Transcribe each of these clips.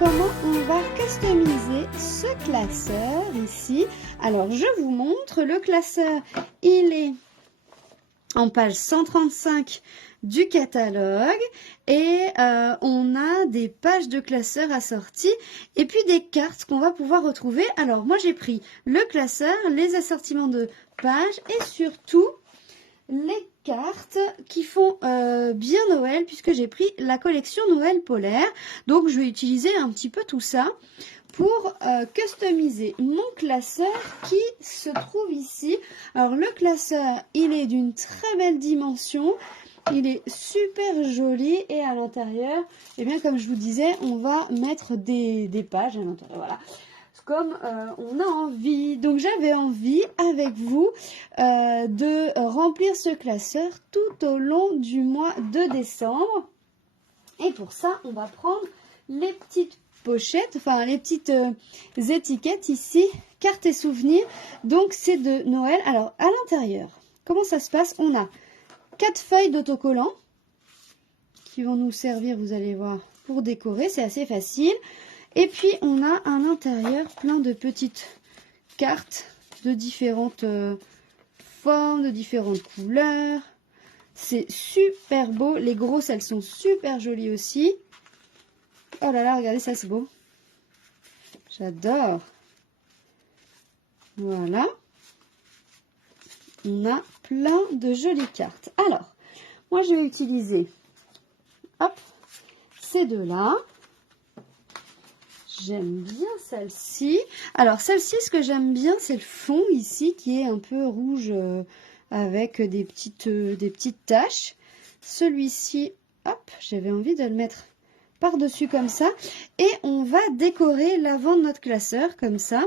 comment on va customiser ce classeur ici. Alors, je vous montre. Le classeur, il est en page 135 du catalogue et on a des pages de classeur assorties et puis des cartes qu'on va pouvoir retrouver. Alors, moi, j'ai pris le classeur, les assortiments de pages et surtout les cartes qui font bien Noël puisque j'ai pris la collection Noël Polaire. Donc, je vais utiliser un petit peu tout ça pour customiser mon classeur qui se trouve ici. Alors, le classeur, il est d'une très belle dimension. Il est super joli et à l'intérieur, eh bien, comme je vous disais, on va mettre des pages à l'intérieur. Voilà. Comme on a envie. Donc j'avais envie avec vous de remplir ce classeur tout au long du mois de décembre. Et pour ça, on va prendre les petites pochettes, enfin les petites étiquettes ici, cartes et souvenirs. Donc c'est de Noël. Alors à l'intérieur, comment ça se passe? On a 4 feuilles d'autocollants qui vont nous servir, vous allez voir, pour décorer. C'est assez facile. Et puis, on a à l'intérieur plein de petites cartes de différentes formes, de différentes couleurs. C'est super beau. Les grosses, elles sont super jolies aussi. Oh là là, regardez ça, c'est beau. J'adore. Voilà. On a plein de jolies cartes. Alors, moi, je vais utiliser ces deux-là. J'aime bien celle-ci. Alors celle-ci, ce que j'aime bien, c'est le fond ici qui est un peu rouge avec des petites taches. Celui-ci, hop, j'avais envie de le mettre par-dessus comme ça. Et on va décorer l'avant de notre classeur comme ça.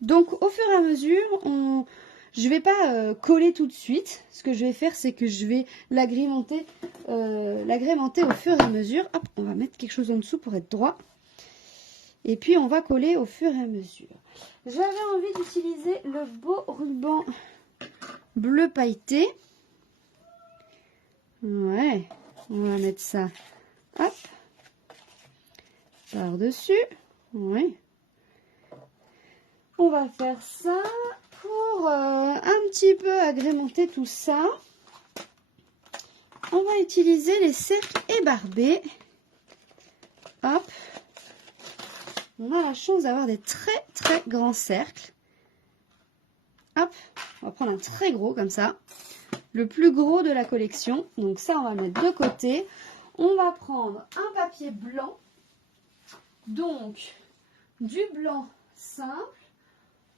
Donc au fur et à mesure, je ne vais pas coller tout de suite. Ce que je vais faire, c'est que je vais l'agrémenter au fur et à mesure. Hop, on va mettre quelque chose en dessous pour être droit. Et puis, on va coller au fur et à mesure. J'avais envie d'utiliser le beau ruban bleu pailleté. Ouais, on va mettre ça, hop, par-dessus. Oui. On va faire ça pour un petit peu agrémenter tout ça. On va utiliser les cercles ébarbés. Hop. On a la chance d'avoir des très très grands cercles. Hop, on va prendre un très gros comme ça. Le plus gros de la collection. Donc ça, on va le mettre de côté. On va prendre un papier blanc. Donc, du blanc simple.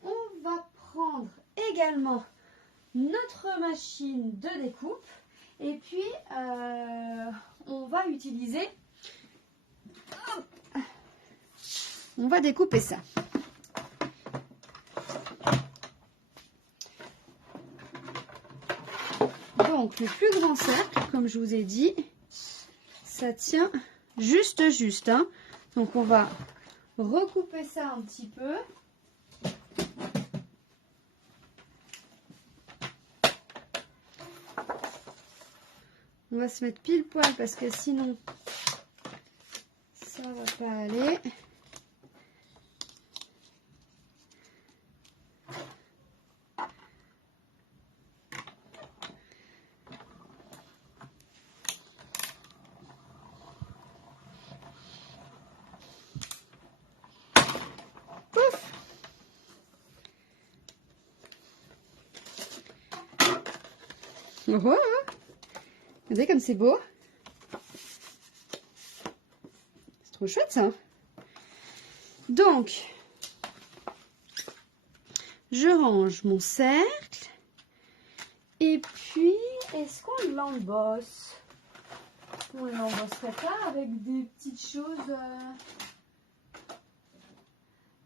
On va prendre également notre machine de découpe. Et puis, on va utiliser... On va découper ça. Donc, le plus grand cercle, comme je vous ai dit, ça tient juste. Hein. Donc, on va recouper ça un petit peu. On va se mettre pile poil parce que sinon, ça va pas aller. Oh, regardez comme c'est beau. C'est trop chouette ça. Donc, je range mon cercle. Et puis, est-ce qu'on l'embosse? On ne l'embosserait pas avec des petites choses.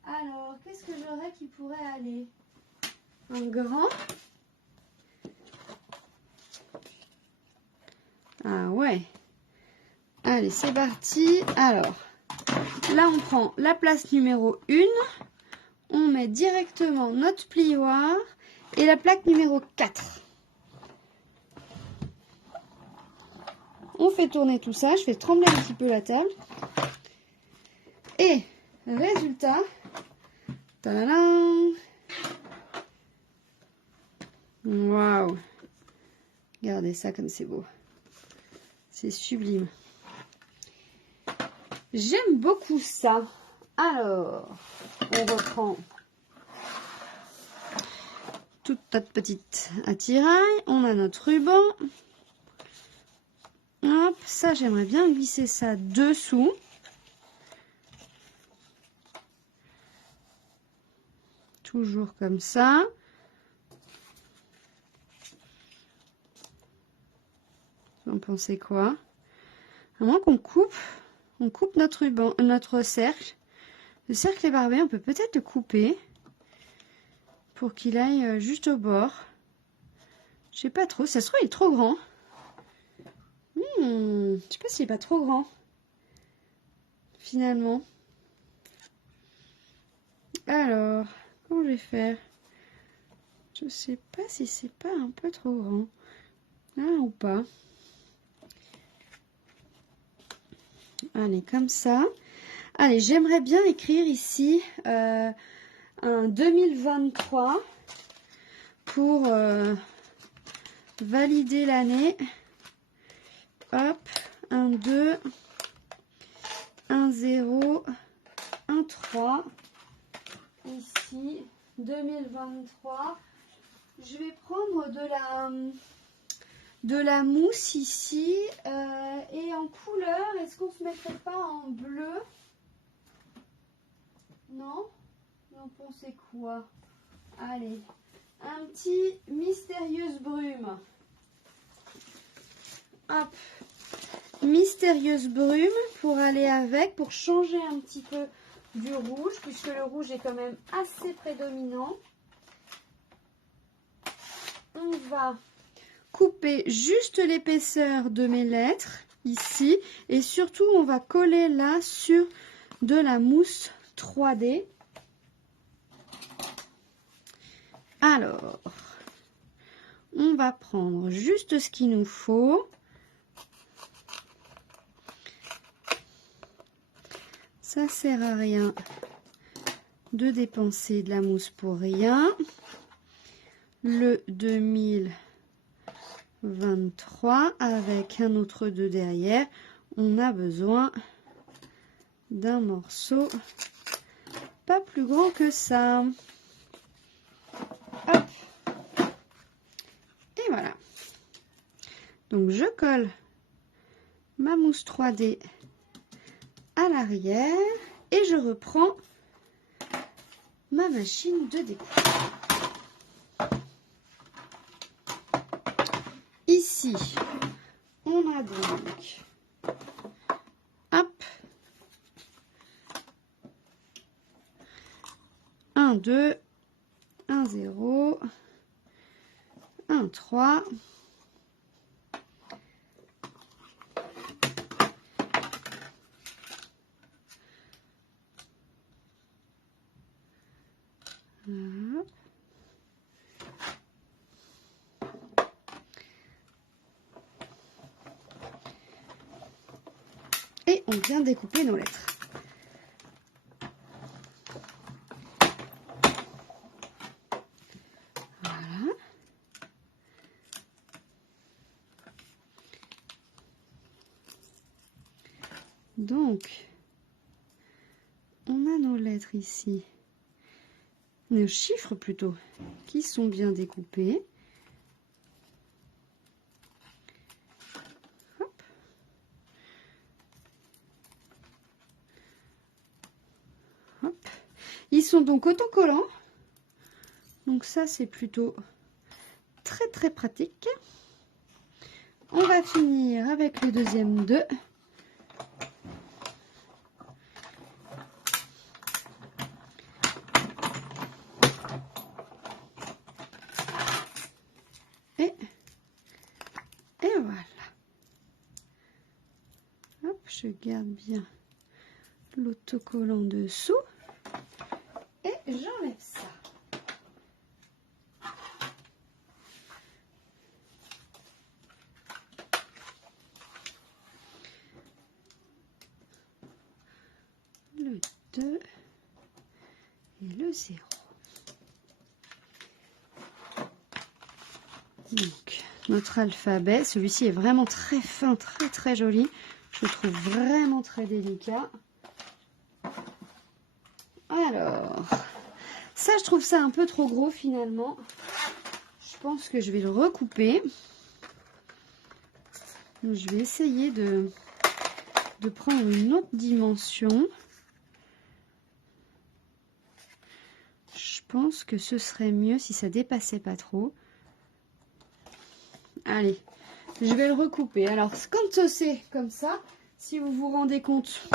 Alors, qu'est-ce que j'aurais qui pourrait aller? Un grand. Ah ouais. Allez, c'est parti. Alors, là, on prend la place numéro 1. On met directement notre plioir et la plaque numéro 4. On fait tourner tout ça. Je fais trembler un petit peu la table. Et résultat, tadam! Waouh! Regardez ça comme c'est beau. C'est sublime. J'aime beaucoup ça. Alors, on reprend toute notre petite attirail. On a notre ruban. Hop, ça, j'aimerais bien glisser ça dessous. Toujours comme ça. Vous en pensez quoi? À moins qu'on coupe, on coupe notre ruban, notre cercle. Le cercle est barbé, on peut peut-être le couper pour qu'il aille juste au bord. Je sais pas trop, ça se trouve il est trop grand. Je sais pas s'il est pas trop grand finalement. Alors, comment je vais faire? Je sais pas si c'est pas un peu trop grand. Ah, ou pas. Allez, comme ça. Allez, j'aimerais bien écrire ici un 2023 pour valider l'année. Hop, 1, 2, 1, 0, 1, 3. Ici, 2023. Je vais prendre de la mousse ici. Et en couleur, est-ce qu'on se mettrait pas en bleu? Non? Vous en pensez quoi? Allez, un petit mystérieuse brume. Hop, mystérieuse brume pour aller avec, pour changer un petit peu du rouge, puisque le rouge est quand même assez prédominant. On va couper juste l'épaisseur de mes lettres ici, et surtout on va coller là sur de la mousse 3D. Alors, on va prendre juste ce qu'il nous faut. Ça sert à rien de dépenser de la mousse pour rien. Le 2023 avec un autre 2 derrière, on a besoin d'un morceau pas plus grand que ça. Hop. Et voilà. Donc je colle ma mousse 3D à l'arrière et je reprends ma machine de découpe. Ici, on a donc, hop, 1, 2, 1, 0, 1, 3. Hop. Et on vient découper nos lettres. Voilà. Donc, on a nos lettres ici, nos chiffres plutôt, qui sont bien découpés. Hop. Hop. Ils sont donc autocollants. Donc ça, c'est plutôt très très pratique. On va finir avec le deuxième 2. Et voilà. Hop, je garde bien l'autocollant dessous. Et j'enlève ça. Le 0. Donc, notre alphabet, celui-ci est vraiment très fin, très très joli. Je le trouve vraiment très délicat. Alors, ça je trouve ça un peu trop gros finalement. Je pense que je vais le recouper. Donc, je vais essayer de prendre une autre dimension. Je pense que ce serait mieux si ça dépassait pas trop. Allez, je vais le recouper. Alors, quand c'est comme ça, si vous vous rendez compte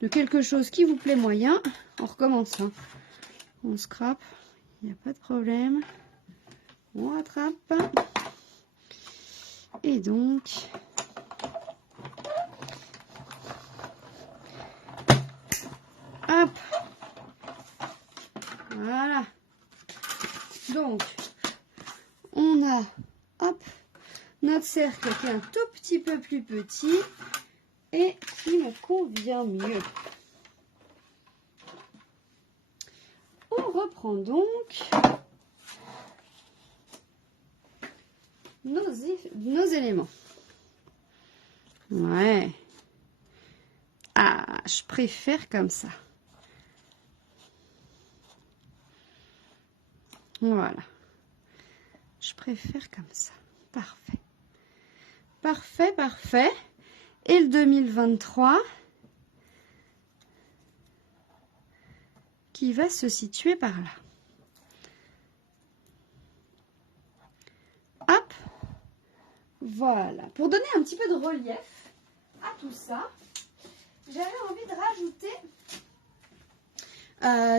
de quelque chose qui vous plaît moyen, on recommence. Hein. On scrape, il n'y a pas de problème. On rattrape. Et donc, hop, voilà. Donc, on a, hop, notre cercle qui est un tout petit peu plus petit et qui me convient mieux. On reprend donc nos éléments. Ouais. Ah, je préfère comme ça. Voilà. Je préfère comme ça. Parfait. Parfait, parfait. Et le 2023 qui va se situer par là. Hop. Voilà. Pour donner un petit peu de relief à tout ça, j'avais envie de rajouter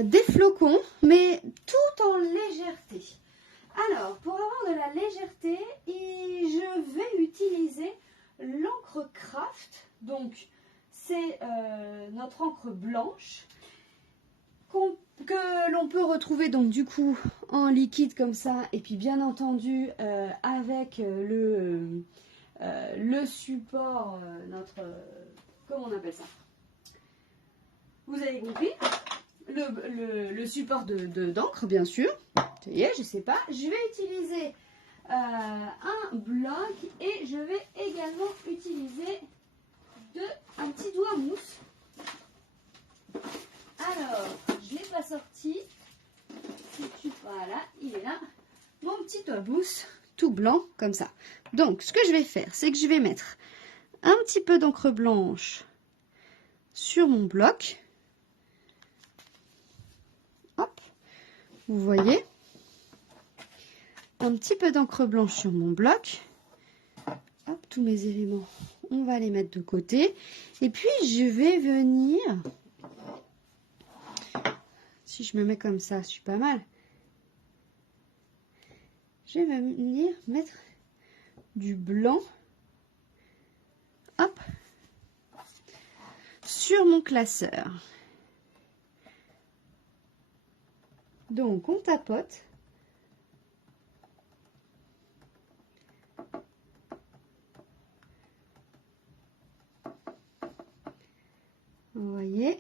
des flocons, mais tout en légèreté. Alors, pour avoir de la légèreté, je vais utiliser l'encre Craft. Donc, c'est notre encre blanche que l'on peut retrouver donc du coup en liquide comme ça. Et puis bien entendu avec le support, comment on appelle ça? Vous avez compris? Le support d'encre, bien sûr. Ça y est, je sais pas. Je vais utiliser un bloc et je vais également utiliser un petit doigt mousse. Alors, je ne l'ai pas sorti. Voilà, il est là. Mon petit doigt mousse tout blanc comme ça. Donc, ce que je vais faire, c'est que je vais mettre un petit peu d'encre blanche sur mon bloc. Hop, vous voyez, un petit peu d'encre blanche sur mon bloc. Hop, tous mes éléments, on va les mettre de côté. Et puis, je vais venir, si je me mets comme ça, je suis pas mal. Je vais venir mettre du blanc, hop, sur mon classeur. Donc, on tapote. Vous voyez,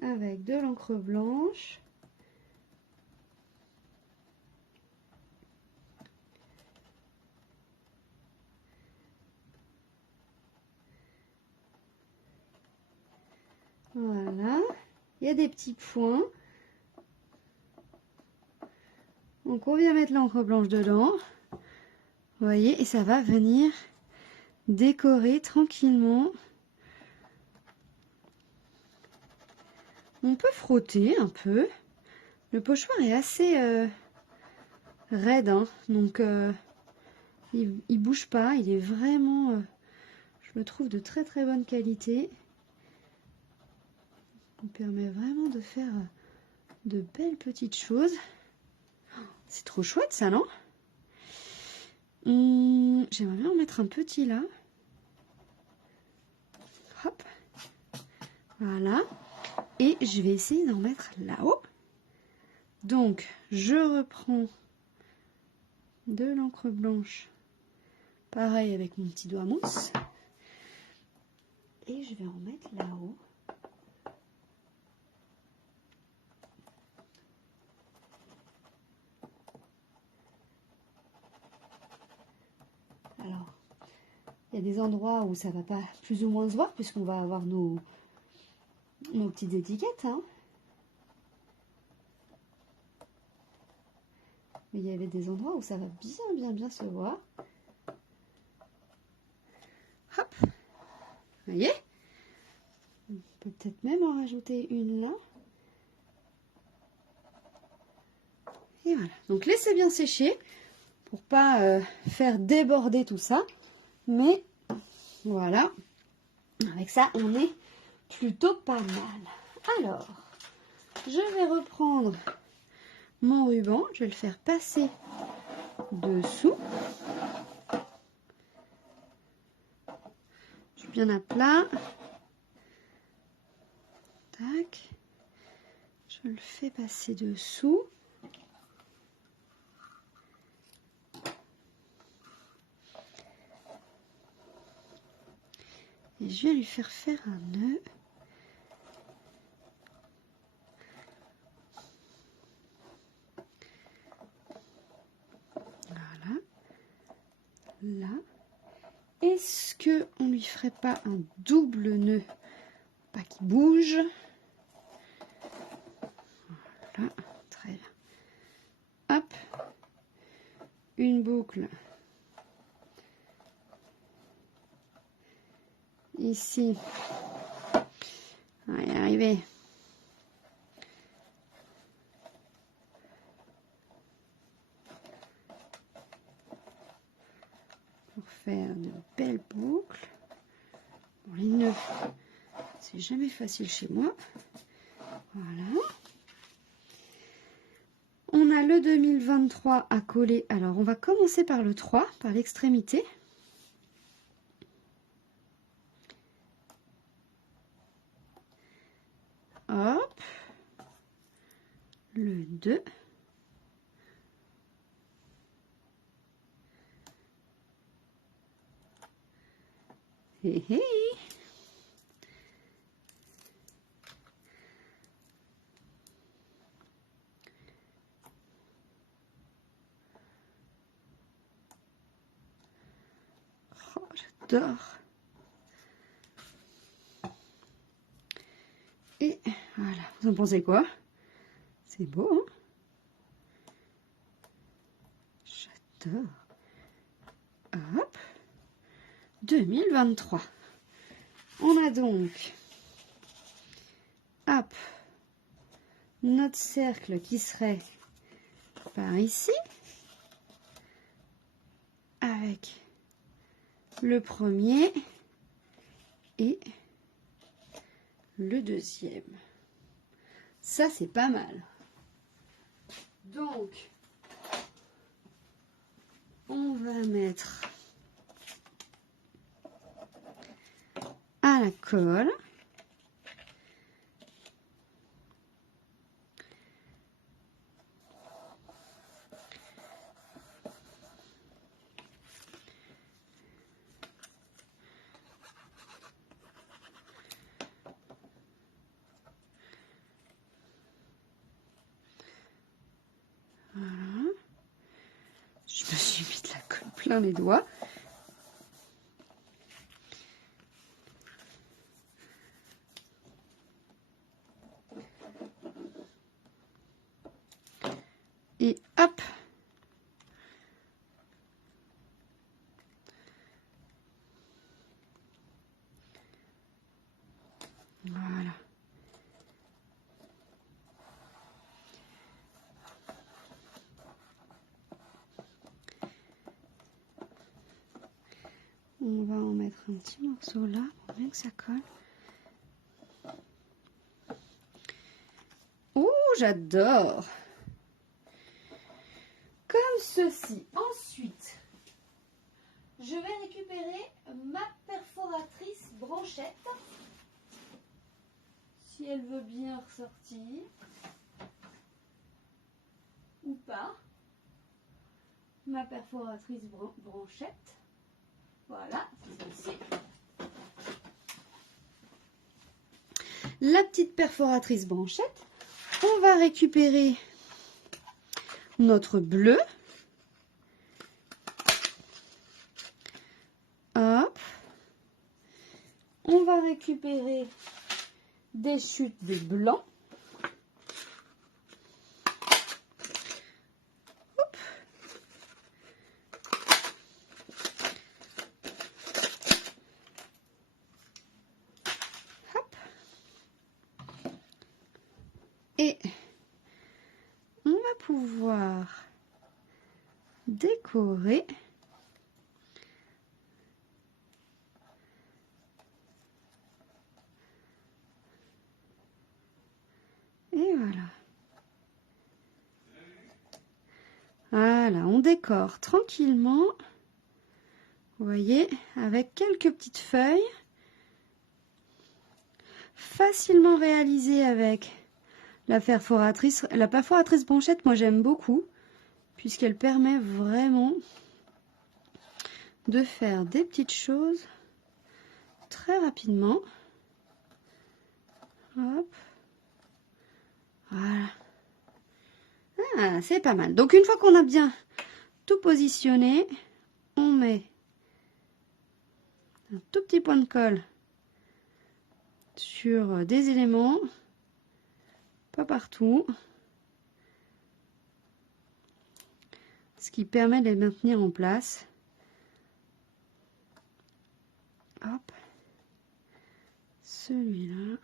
avec de l'encre blanche. Voilà, il y a des petits points. Donc on vient mettre l'encre blanche dedans. Vous voyez, et ça va venir décorer tranquillement. On peut frotter un peu. Le pochoir est assez raide, hein, donc il bouge pas. Il est vraiment, je le trouve de très très bonne qualité. Il permet vraiment de faire de belles petites choses. C'est trop chouette ça, non? J'aimerais bien en mettre un petit là. Hop. Voilà. Et je vais essayer d'en mettre là-haut. Donc, je reprends de l'encre blanche. Pareil avec mon petit doigt mousse. Et je vais en mettre là-haut. Alors, il y a des endroits où ça va pas plus ou moins se voir puisqu'on va avoir nos petites étiquettes. Hein. Mais il y avait des endroits où ça va bien se voir. Hop. Vous voyez? On peut peut-être même en rajouter une là. Et voilà. Donc laissez bien sécher pour pas faire déborder tout ça. Mais voilà. Avec ça, on est plutôt pas mal. Alors, je vais reprendre mon ruban. Je vais le faire passer dessous. Je suis bien à plat. Tac. Je le fais passer dessous. Et je viens lui faire un nœud. Voilà. Là. Est-ce que on lui ferait pas un double nœud? Pas qu'il bouge. Voilà. Très bien. Hop. Une boucle. Ici, on va y arriver. Pour faire de belles boucles. Bon, les nœuds, c'est jamais facile chez moi. Voilà. On a le 2023 à coller. Alors, on va commencer par le 3, par l'extrémité. Hop, le 2. Hé hé. Oh, j'adore. Et voilà, vous en pensez quoi? C'est beau, hein? J'adore. Hop. 2023. On a donc, hop, notre cercle qui serait par ici, avec le premier et le deuxième. Ça, c'est pas mal. Donc, on va mettre à la colle. Voilà. Je me suis mis de la colle plein les doigts. Et hop. Voilà. On va en mettre un petit morceau là pour bien que ça colle. Oh, j'adore! Comme ceci. Ensuite, je vais récupérer ma perforatrice branchette. Si elle veut bien ressortir. Ou pas. Ma perforatrice branchette. Voilà, c'est celle-ci. La petite perforatrice branchette. On va récupérer notre bleu. récupérer des chutes de blanc. Hop. Hop. Et on va pouvoir décorer et voilà. Voilà, on décore tranquillement, vous voyez, avec quelques petites feuilles, facilement réalisées avec la perforatrice. La perforatrice brochette, moi j'aime beaucoup, puisqu'elle permet vraiment de faire des petites choses très rapidement. Hop. Voilà. Ah, c'est pas mal. Donc une fois qu'on a bien tout positionné, on met un tout petit point de colle sur des éléments, pas partout, ce qui permet de les maintenir en place. Hop, celui-là,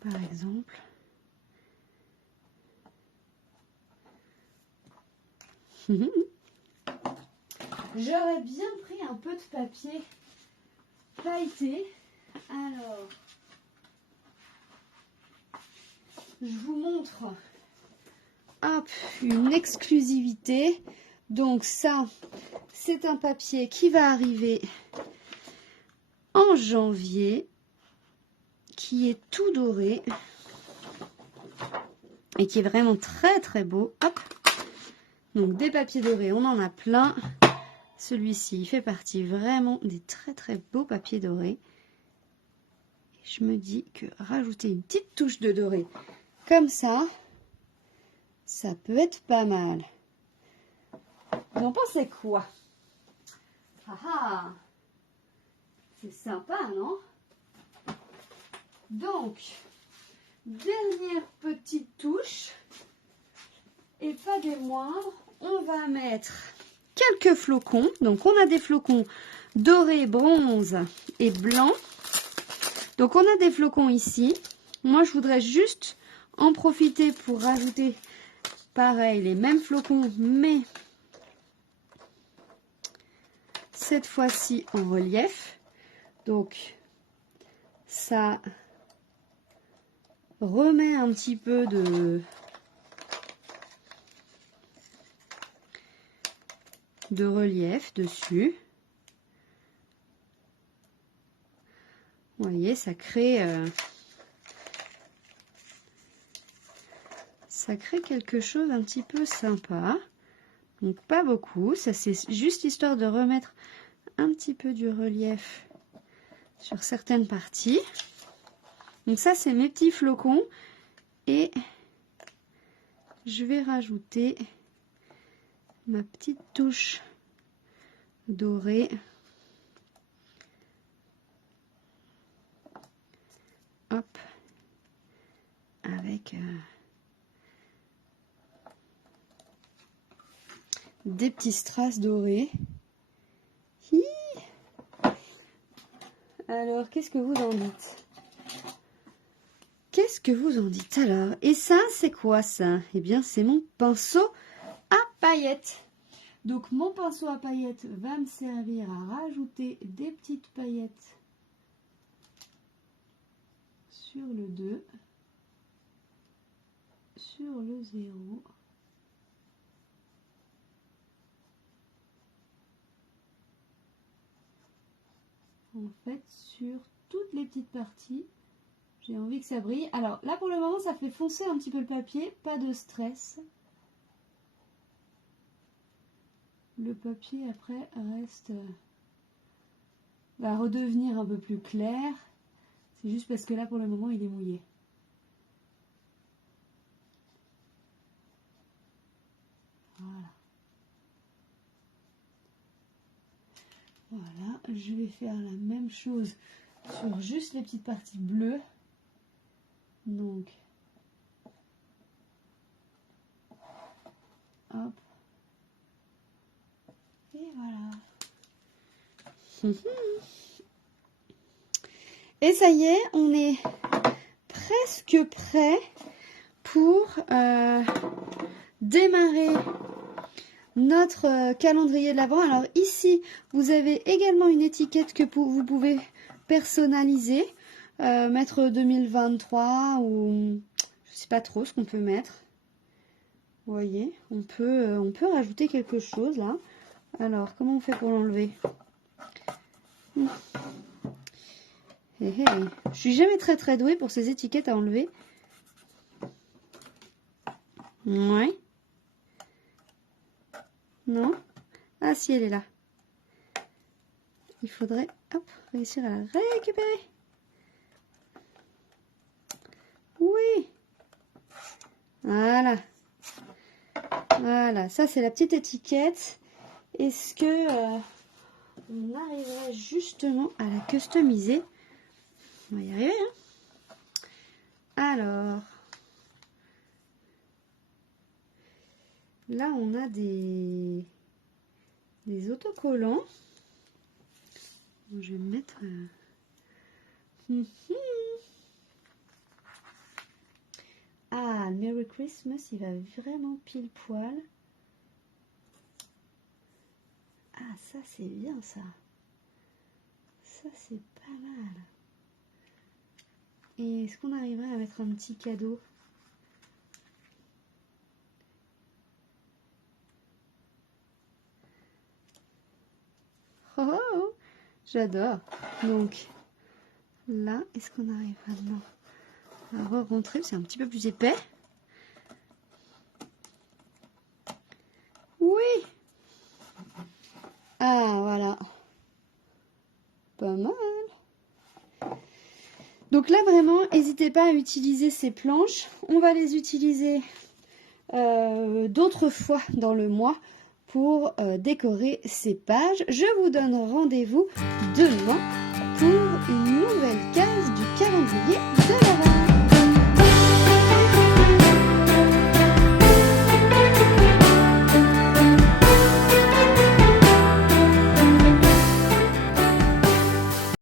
par exemple. J'aurais bien pris un peu de papier pailleté. Alors, je vous montre hop, une exclusivité. Donc ça, c'est un papier qui va arriver en janvier, qui est tout doré et qui est vraiment très très beau. Hop. Donc des papiers dorés, on en a plein. Celui-ci, il fait partie vraiment des très très beaux papiers dorés. Et je me dis que rajouter une petite touche de doré comme ça peut être pas mal. Vous en pensez quoi? Ah ah, c'est sympa, non? Donc, dernière petite touche, et pas des moindres, on va mettre quelques flocons. Donc on a des flocons dorés, bronze et blanc. Donc on a des flocons ici. Moi je voudrais juste en profiter pour rajouter pareil les mêmes flocons, mais cette fois-ci en relief. Donc ça remet un petit peu de relief dessus. Vous voyez, ça crée quelque chose un petit peu sympa. Donc pas beaucoup, ça c'est juste histoire de remettre un petit peu du relief sur certaines parties. Donc ça c'est mes petits flocons et je vais rajouter ma petite touche dorée. Hop, avec des petits strass dorés. Hi. Alors, qu'est-ce que vous en dites? Qu'est-ce que vous en dites alors? Et ça, c'est quoi ça? Eh bien, c'est mon pinceau à paillettes. Donc, mon pinceau à paillettes va me servir à rajouter des petites paillettes sur le 2, sur le 0. En fait, sur toutes les petites parties, j'ai envie que ça brille. Alors là, pour le moment, ça fait foncer un petit peu le papier, pas de stress. Le papier, après, va redevenir un peu plus clair. C'est juste parce que là, pour le moment, il est mouillé. Voilà. Voilà, je vais faire la même chose sur juste les petites parties bleues. Donc, hop. Et voilà. Et ça y est, on est presque prêt pour démarrer notre calendrier de l'Avent. Alors ici, vous avez également une étiquette que vous pouvez personnaliser, mettre 2023 ou je sais pas trop ce qu'on peut mettre. Vous voyez, on peut rajouter quelque chose là. Alors, comment on fait pour l'enlever? Je suis jamais très douée pour ces étiquettes à enlever. Ouais. Non? Ah si, elle est là. Il faudrait, hop, réussir à la récupérer. Oui. Voilà. Voilà, ça c'est la petite étiquette. Est-ce que on arriverait justement à la customiser? On va y arriver, hein? Alors, là on a des autocollants. Je vais me mettre... Ah, Merry Christmas, il va vraiment pile poil. Ah, ça c'est bien ça. Ça c'est pas mal. Et est-ce qu'on arriverait à mettre un petit cadeau? Oh, oh, oh, j'adore. Donc là, est-ce qu'on arrive maintenant à re-rentrer? C'est un petit peu plus épais. Oui. Ah, voilà. Pas mal. Donc là, vraiment, n'hésitez pas à utiliser ces planches. On va les utiliser d'autres fois dans le mois pour décorer ces pages. Je vous donne rendez-vous demain pour une nouvelle case du calendrier de l'Avent.